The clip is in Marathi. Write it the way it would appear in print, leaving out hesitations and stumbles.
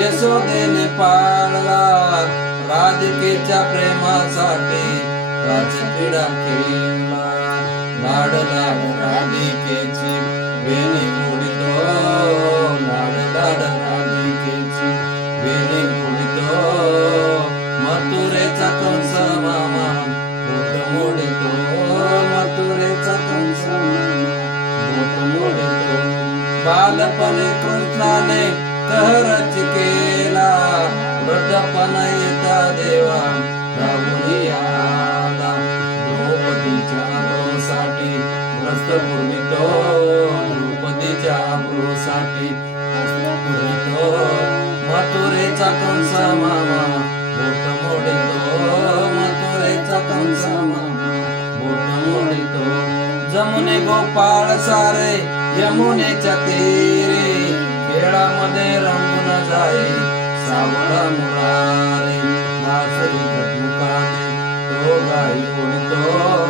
यशोदेने पाळला राधिकेच्या प्रेमासाठी राजक्रीडा केला. लाड लाड राधिकेची वेणी मोडितो, लाड लाड राधिकेची वेणी मोडितो. मथुरेचा कंस मामा बोट मोडितो, मथुरेचा कंस बोट मोडितो. बालपणे कृष्णाने कहरच केला, वृद्धपण येता देवा धावून आला. द्रौपदीच्या आबरूसाठी वस्त्र पुरवितो, द्रौपदीच्या आबरूसाठी वस्त्र पुरवितो. मथुरेचा कंस मामा बोट मोडितो, मथुरेचा कंस मामा बोट मोडितो. जमुने गोपाळ सारे यमुनेच्या तीरे, खेळामध्ये रंगून जाई सावळा मुरारी. वासरी घटमुखाने तो गाई ओढतो,